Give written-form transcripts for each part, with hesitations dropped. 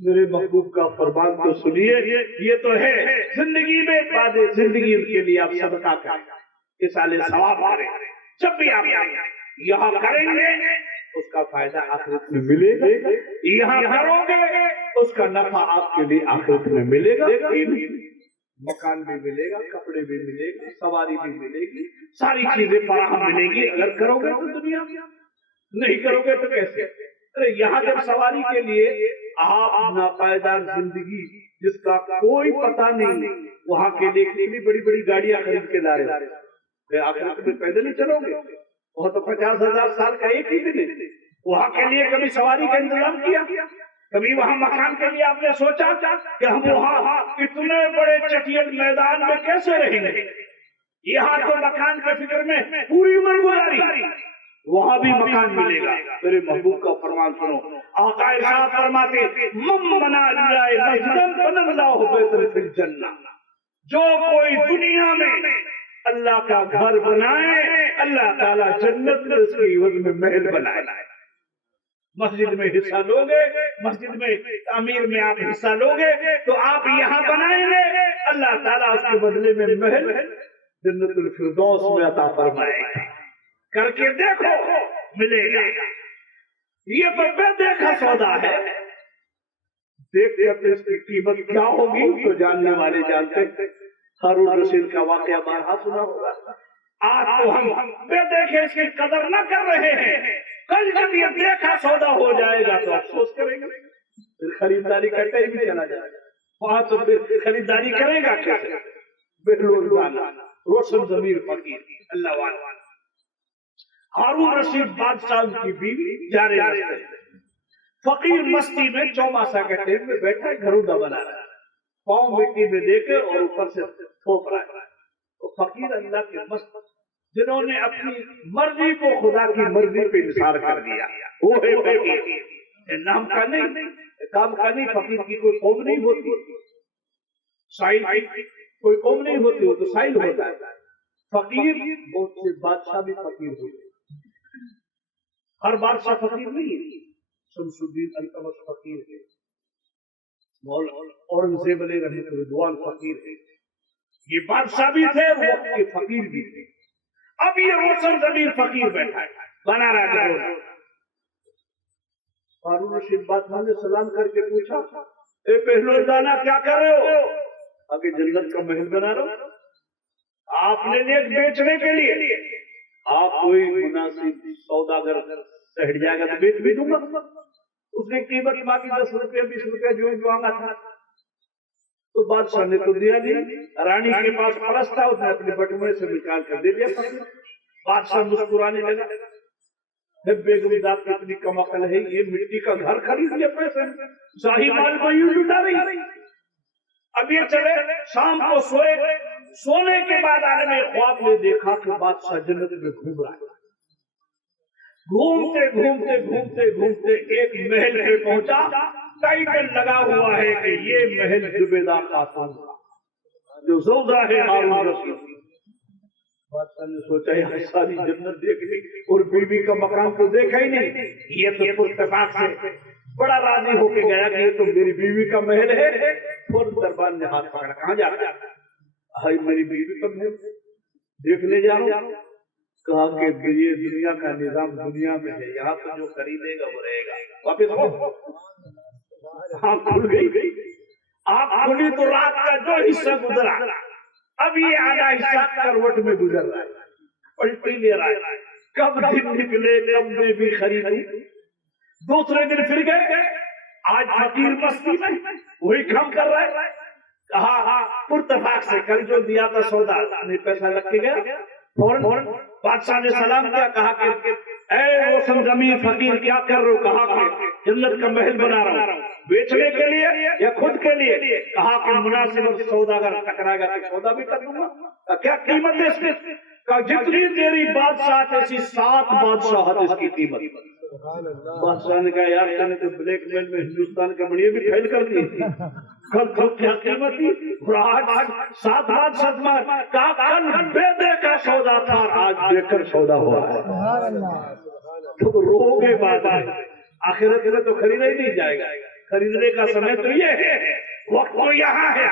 میرے محبوب کا فرمان تو سنیے، یہ تو ہے زندگی میں بعد زندگی کے لیے آپ صدقہ کریں، اصالے ثواب کریں، جب بھی آپ یہاں کریں گے اس کا فائدہ آخرت میں ملے گا، یہاں کرو گے اس کا نفع آپ کے لیے آخرت میں ملے گا، مکان بھی ملے گا، کپڑے بھی ملے گا، سواری بھی ملے گی، ساری چیزیں فراہم ملے گی اگر کرو گے تو دنیا میں، نہیں کرو گے تو کیسے؟ ارے یہاں جب سواری کے لیے آپ ناپائیدار زندگی جس کا کوئی پتہ نہیں، وہاں کے لیے کتنی بڑی بڑی گاڑیاں خرید کے لا رہے ہیں، آخرت میں پیدل نہیں چلو گے، وہ تو 50,000 سال کا ایک ہی دن ہے، وہاں کے لیے کبھی سواری کا انتظام کیا؟ کبھی وہاں مکان کے لیے آپ نے سوچا کہ ہم وہاں اتنے بڑے چٹیل میدان میں کیسے رہیں گے؟ یہاں تو مکان کے فکر میں پوری عمر گزاری، وہاں بھی مکان ملے گا۔ میرے محبوب کا فرمان سنو، آقا ارشاد فرماتے من بنا للہ مسجدا بنى اللہ بیتا فی الجنہ، جو کوئی دنیا میں اللہ کا گھر بنائے اللہ تعالیٰ جنت میں اس کے عوض میں محل بنائے۔ مسجد میں حصہ لوگے، مسجد میں تعمیر میں آپ حصہ لوگے تو آپ یہاں بنائیں گے، اللہ تعالیٰ اس کے بدلے میں محل جنت الفردوس میں عطا فرمائے گا۔ کر کے دیکھو ملے گا، یہ تو بے دیکھا سودا ہے، دیکھ کر اس کی قیمت کیا ہوگی تو جاننے والے جانتے ہیں۔ ہارون رشید کا واقعہ بارہا سنا ہوگا، آج تو ہم بے دیکھے اس کی قدر نہ کر رہے ہیں، کل جب یہ دیکھا سودا ہو جائے گا تو افسوس کریں گے، پھر خریداری کا ٹائم بھی چلا جائے گا، وہاں تو پھر خریداری کرے گا کیسے؟ بہلوزانہ روشن ضمیر فقیر اللہ والا۔ ہارون رشید بادشاہ کی بیوی جا رہے ہیں، فقیر مستی میں چوماسا کے ٹیم میں بیٹھا گھرودہ بنا رہا ہے، پاؤں مٹی میں دے کے اور اوپر سے تھوپ رہا ہے۔ تو فقیر اللہ کے مست جنہوں نے اپنی مرضی کو خدا کی مرضی پہ انحصار کر دیا، وہ ہے فقیر، نام کا نہیں، کام کا نہیں، فقیر کی کوئی قوم نہیں ہوتی، سائل کوئی قوم نہیں ہوتی، وہ تو سائل ہوتا ہے۔ فقیر بہت سے بادشاہ بھی فقیر ہوتے، ہر بادشاہ فقیر نہیں ہے، شمس الدین التمش فقیر ہے، اورنگزیب علیہ رحمۃ رضوان فقیر ہے، یہ بادشاہ بھی تھے وقت کے فقیر بھی تھے۔ اب یہ روشن ضمیر فقیر بیٹھا ہے بنا رہا ہے۔ ہارون رشید بادشاہ نے سلام کر کے پوچھا، اے پہلوانہ کیا کر رہے ہو؟ آگے جنت کا محل بنا رہا ہوں۔ آپ نے لیے بیچنے کے لیے، آپ کوئی مناسب سوداگر سہٹ جائے گا تو بیچ بھی دوں گا۔ اس نے قیمت باقی 10 روپے 20 روپے جو آنا تھا تو بادشاہ نے تو دیا نہیں، رانی کے پاس فرش تھا، اس نے اپنے بٹوے سے نکال کر دے دیا۔ بادشاہ مسکرانے لگا، بیگم ذات اتنی کم عقل ہے، یہ مٹی کا گھر خرید لیا پیسے ظاہر مال کو یوں لٹا رہی۔ اب یہ چلے شام کو سونے کے بعد عالم خواب نے دیکھا کہ بادشاہ جنت میں گھوم رہا ہے، گھومتے گھومتے گھومتے گھومتے ایک محل پہ پہنچا، ٹائٹل لگا ہوا ہے کہ یہ محل زبیدہ خاتون جو زوجہ ہے ہارون رشید۔ بادشاہ نے سوچا یہ ساری جنت دیکھ لی اور بیوی کا مکان تو دیکھا ہی نہیں، یہ تو اتفاق سے بڑا راضی ہو کے گیا کہ یہ تو میری بیوی کا محل ہے۔ فوراً دربان نے ہاتھ پکڑا، کہاں جا رہا ہے؟ بھائی میری بیوی کا محل دیکھنے جا رہا ہوں۔ کہا کہ یہ دنیا کا نظام دنیا میں ہے، یہاں تو جو خریدے گا وہ رہے گا۔ واپس آنکھ کھل گئی، آنکھ کھلی تو رات کا جو حصہ گزرا اب یہ آدھا حصہ کروٹ میں گزر رہا ہے، پلٹی لے رہا ہے، کب دن نکلے کب میں بھی خریدوں۔ دوسرے دن پھر گئے، آج فقیر مستی میں وہی کام کر رہا ہے۔ کہا پرتفاق سے کل جو دیا تھا سودا پیسہ لگ کے گیا۔ فوراً بادشاہ نے سلام کیا، کہا کہ اے روشن ضمیر فقیر کیا کر رہے ہو؟ کہا کہ جنت کا محل بنا رہا ہوں، بیچنے کے لیے یا خود کے لیے؟ کہا کہ مناسب سوداگر ٹکرائے گا تو سودا بھی کر دوں گا۔ کیا قیمت ہے اس کی؟ کہا جتنی تیری بادشاہ ایسی 7 بادشاہت اس کی قیمت۔ بادشاہ نے کہا یار میں نے تو بلیک میل میں ہندوستان کا بڑی بھی فیل کر دی، کل کیا قیمت تھی؟ آج 7 بادشاہ کہا کل بے دیکھا سودا تھا اور آج دیکھ کر سودا ہوا ہے۔ تو رو گے بات، آخرت میں تو خریدا ہی نہیں جائے گا۔ خریدنے کا سمے تو یہ ہے، وقت تو یہاں ہے،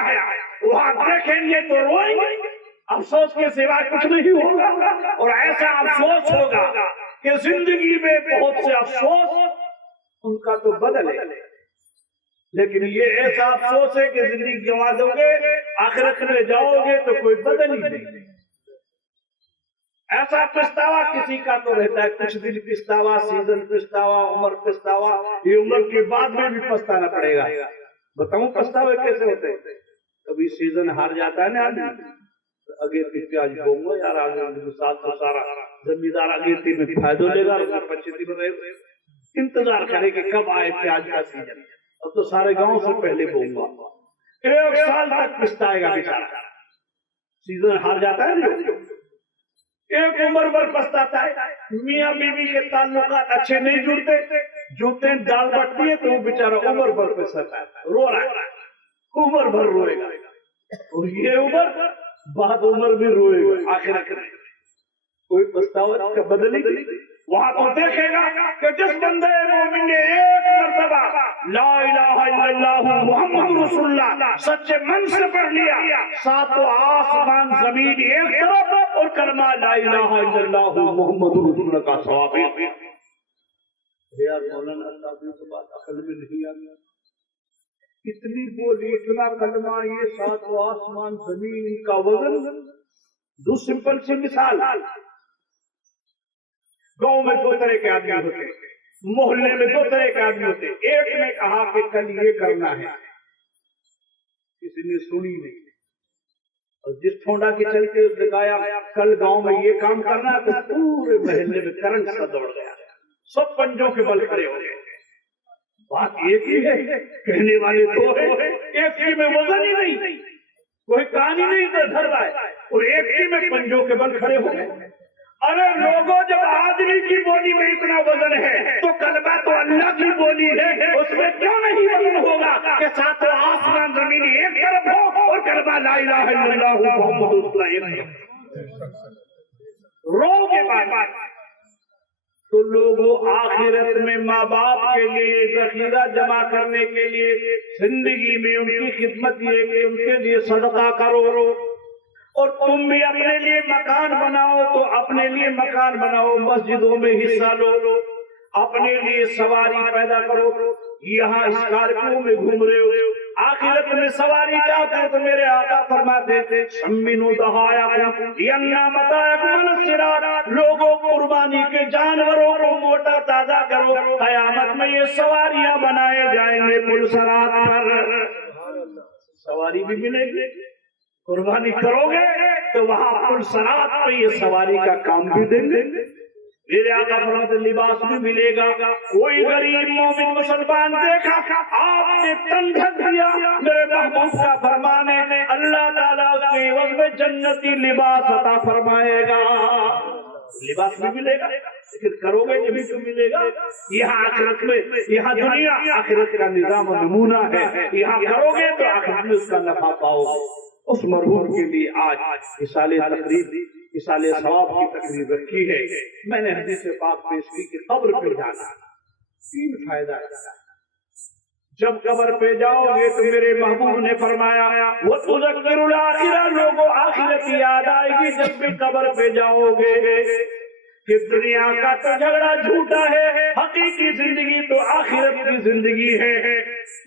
وہاں دیکھیں گے تو روئیں گے، افسوس کے سوا کچھ نہیں ہوگا، اور ایسا افسوس ہوگا کہ زندگی میں بہت سے افسوس ان کا تو بدل ہے، لیکن یہ ایسا افسوس ہے کہ زندگی گنوا دو گے، آخرت میں جاؤ گے تو کوئی بدل ہی نہیں۔ ایسا پچھتاوا کسی کا تو رہتا ہے، کچھ دن پچھتاوا، سیزن پچھتاوا، عمر پچھتاوا، یہ عمر کے بعد میں بھی پچھتانا پڑے گا۔ بتاؤں پچھتاوے کیسے ہوتے ہیں؟ کبھی سیزن ہار جاتا ہے نا آدمی، اگے پیاز بوؤں گا یار، آگے سال تو سارا زمیندار اگے میں فائدہ لے گا، 25 دن انتظار کرے کہ کب آئے پیاز کا سیزن، اب تو سارے گاؤں سے پہلے بوؤں گا، 1 سال تک پچھتائے گا بیچارہ، سیزن ہار جاتا ہے نا۔ ایک عمر پر پچھتاتا ہے، میاں بیوی کے تعلقات اچھے نہیں جڑتے ڈال بٹتی ہے تو وہ بیچارہ عمر بھر پچھتاتا ہے، رو رہا ہے، عمر بھر روئے گا، اور یہ عمر بعد عمر بھی روئے گا، آخرت میں کوئی پچھتاوا کا بدل ہی نہیں۔ وہاں تو دیکھے گا کہ جس بندے مومن نے ایک مرتبہ لا الہ الا اللہ محمد رسول اللہ سچے من سے پڑھ لیا، ساتوں آسمان زمین ایک طرف، اور کلمہ لا الہ الا اللہ محمد رسول اللہ کا ثواب ہے۔ یار مولانا صاحب کی بات عقل میں نہیں آتی، اتنی بولی، اتنا کلمہ، یہ ساتوں آسمان زمین کا وزن۔ دو سمپل سی مثال، گاؤں میں 2 طرح کے آدمی ہوتے ہیں، محلے میں 2 طرح کے آدمی ہوتے ہیں۔ ایک نے کہا کہ کل یہ کرنا ہے، کسی نے سنی نہیں، اور جس ٹھونڈا کے چلتے اس نے کہا کل گاؤں میں یہ کام کرنا ہے، تو پورے محلے میں کرنٹ سا دوڑ گیا، سب پنجوں کے بل کھڑے ہو گئے۔ بات ایک ہی ہے، کہنے والے 2 ہیں، ایک ہی میں وزن ہی نہیں، کوئی کہانی نہیں دھر رہا ہے، اور ایک ہی میں پنجوں کے بل کھڑے ہو گئے۔ ارے لوگوں، جب آدمی کی بولی میں اتنا وزن ہے تو کلمہ تو اللہ کی بولی ہے، اس میں کیوں نہیں وزن ہوگا کہ ساتوں آسمان زمین ایک طرف ہو اور کلمہ لا الہ الا اللہ محمد رسول اللہ ایک طرف۔ رو کے بعد تو لوگوں آخرت میں ماں باپ کے لیے ذخیرہ جمع کرنے کے لیے زندگی میں ان کی خدمت یہ کہ ان کے لیے صدقہ کرو، اور تم بھی اپنے لیے مکان بناؤ تو اپنے لیے مکان بناؤ، مسجدوں میں حصہ لو، اپنے لیے سواری پیدا کرو۔ یہاں اسکارپیو میں گھوم رہے ہو، آخرت میں سواری چاہتے ہو تو میرے آقا فرماتے تھے سمنوا ضحاياكم لأن متاعكم الصراط، لوگوں قربانی کے جانوروں کو موٹا تازہ کرو، قیامت میں یہ سواریاں بنائے جائیں گے پل صراط پر، سواری بھی ملے گی۔ قربانی کرو گے تو وہاں پل صراط پہ یہ سواری کا کام بھی دیں گے، میرے آقا فرماتے لباس بھی ملے گا۔ کوئی غریب مومن مسلمان دیکھا آپ نے تن ڈھک دیا، میرے محبوب کا فرمان ہے اللہ تعالیٰ اس کے عوض میں جنتی لباس عطا فرمائے گا، لباس بھی ملے گا، لیکن کرو گے جبھی تو ملے گا۔ یہاں آخرت میں، یہاں دنیا آخرت کا نظام و نمونہ ہے، یہاں کرو گے تو آخرت میں اس کا نفع پاؤ گے۔ اس مرحوم کے لیے آج اصال ثواب کی تقریب رکھی ہے۔ میں نے حدیث پاک پیش کی کہ قبر پہ جانا 3 فائدہ ہے۔ جب قبر پہ جاؤ گے تو میرے محبوب نے فرمایا وہ تذکر الآخرہ، لوگوں آخرت یاد آئے گی جب بھی قبر پہ جاؤ گے، کہ دنیا کا تو جھگڑا جھوٹا ہے، حقیقی زندگی تو آخرت کی زندگی ہے۔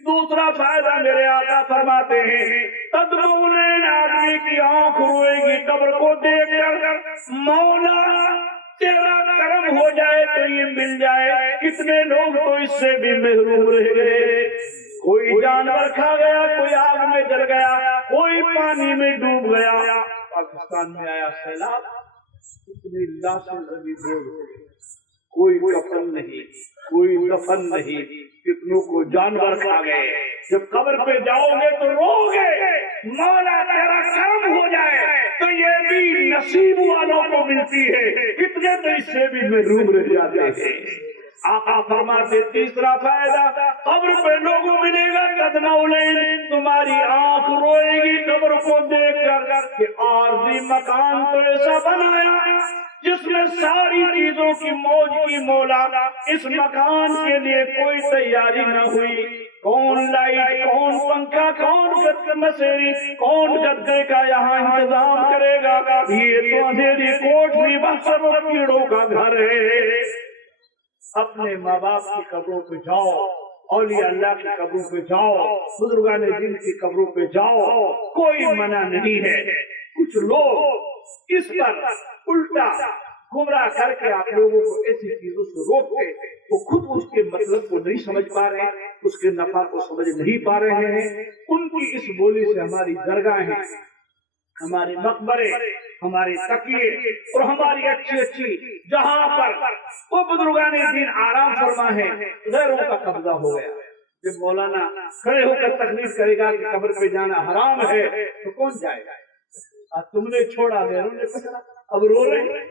دوسرا فائدہ میرے آقا فرماتے ہیں تدمون، آدمی کی آنکھ روئے گی قبر کو دیکھ کر، مولا تیرا کرم ہو جائے تو یہ مل جائے۔ کتنے لوگ تو اس سے بھی محروم رہ گئے، کوئی جانور کھا گیا، کوئی آگ میں جل گیا، کوئی پانی میں ڈوب گیا۔ پاکستان میں آیا سیلاب، اتنی لاشیں زمین ڈول ہو گئی، کوئی کفن نہیں، کوئی دفن نہیں، کتنوں کو جانور کھا گئے۔ جب قبر پہ جاؤ گے تو رو گے مولا تیرا کرم ہو جائے تو یہ بھی نصیب والوں کو ملتی ہے، کتنے تو اس سے بھی محروم رہ جاتے ہیں۔ آقا فرماتے تیسرا فائدہ قبر پہ لوگوں ملے گا قدمولین، تمہاری آنکھ روئے گی قبر کو دیکھ کر کہ عارضی مکان تو ایسا بنایا جس میں ساری چیزوں کی موج کی مولا، اس مکان کے لیے کوئی تیاری نہ ہوئی، کون لائٹ، کون پنکھا، کون مسیری، کون گدے کا یہاں انتظام کرے گا؟ یہ تو اندھیری کوٹری بخشب اور کیڑوں کا گھر ہے۔ اپنے ماں باپ کی قبروں پہ جاؤ، اولیاء اللہ کی قبروں پہ جاؤ، بزرگان دین کی قبروں پہ جاؤ، کوئی منع نہیں ہے۔ کچھ لوگ اس پر الٹا گمراہ کر کے آپ لوگوں کو ایسی چیزوں سے روکتے، وہ خود اس کے مطلب کو نہیں سمجھ پا رہے ہیں، اس کے نفع کو سمجھ نہیں پا رہے ہیں۔ ان کی اس بولی سے ہماری درگاہیں، ہمارے مقبرے، ہمارے تکیے اور ہماری اچھی جہاں پر وہ بزرگان دین آرام فرما ہے، غیروں کا قبضہ ہو گیا۔ جب مولانا کھڑے ہو کر تقریر کرے گا کہ قبر پہ جانا حرام ہے تو کون جائے گا؟ تم نے چھوڑا، غیروں نے پکڑا، اب رو رہے ہیں۔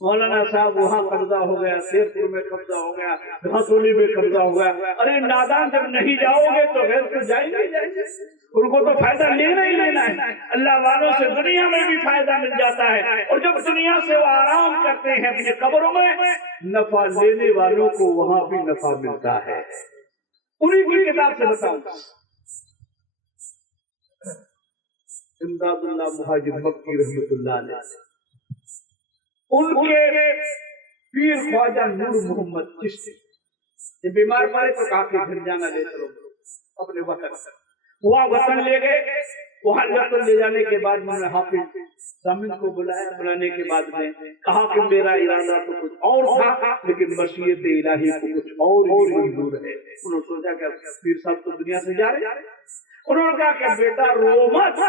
مولانا صاحب وہاں قبضہ ہو گیا، شیر پور میں قبضہ ہو گیا، گھاسولی میں قبضہ ہو گیا۔ ارے نادان، جب نہیں جاؤ گے تو غیر تو جائیں گے، ان کو تو فائدہ لینا ہی لینا ہے۔ اللہ والوں سے دنیا میں بھی فائدہ مل جاتا ہے، اور جب دنیا سے وہ آرام کرتے ہیں اپنی قبروں میں، نفع لینے والوں کو وہاں بھی نفع ملتا ہے۔ انہیں کی کتاب سے بتاؤں، امداد اللہ مہاجر مکی رحمۃ اللہ علیہ، ان کے پیر خواجہ نور محمد چشتی یہ بیمار پڑے تو کہا کہ گھر جانا لے چلو اپنے وطن۔ وہاں وطن لے گئے، وہاں وطن لے جانے کے بعد میں نے حافظ سامن کو بلایا، بلانے کے بعد میں کہا کہ میرا ارادہ تو کچھ اور تھا، لیکن مشیت الہی کو کچھ اور ہی منظور ہے۔ انہوں نے سوچا کہ پیر صاحب تو دنیا سے جا رہے، انہوں نے کہا کہ بیٹا رو مت،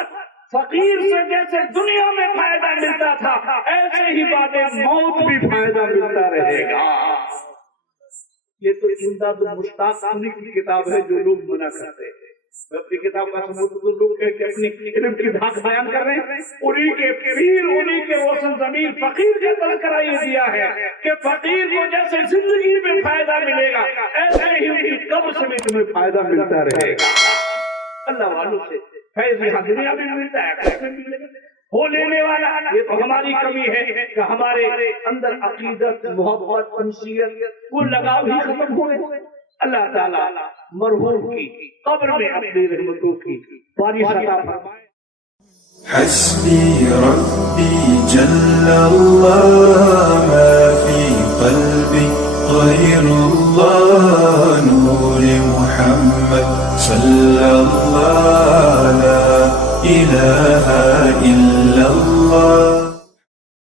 فقیر سے جیسے دنیا میں فائدہ ملتا تھا ایسے ہی بعد موت بھی فائدہ ملتا رہے گا۔ یہ تو امداد المشتاق کی کتاب ہے جو لوگ منع کرتے ہیں۔ اپنی کتاب کا ثبوت لوگ کہ اپنی علم کی دھاک بیان کر رہے ہیں، انہی کے پیر، انہی کے روشن ضمیر فقیر کے تذکرہ یہ دیا ہے کہ فقیر کو جیسے زندگی میں فائدہ ملے گا ایسے ہی ان کی قبر سے بھی تمہیں فائدہ ملتا رہے گا۔ اللہ والوں سے فیض یہاں دنیا میں ملتا ہے، وہ لینے والا۔ یہ تو ہماری کمی ہے کہ ہمارے اندر عقیدت، محبت، انسیت وہ لگاؤ ہی ختم ہوئے۔ اللہ تعالیٰ مرحوم کی قبر میں اپنی رحمتوں کی بارش عطا فرمائے۔ حسبی ربی جل اللہ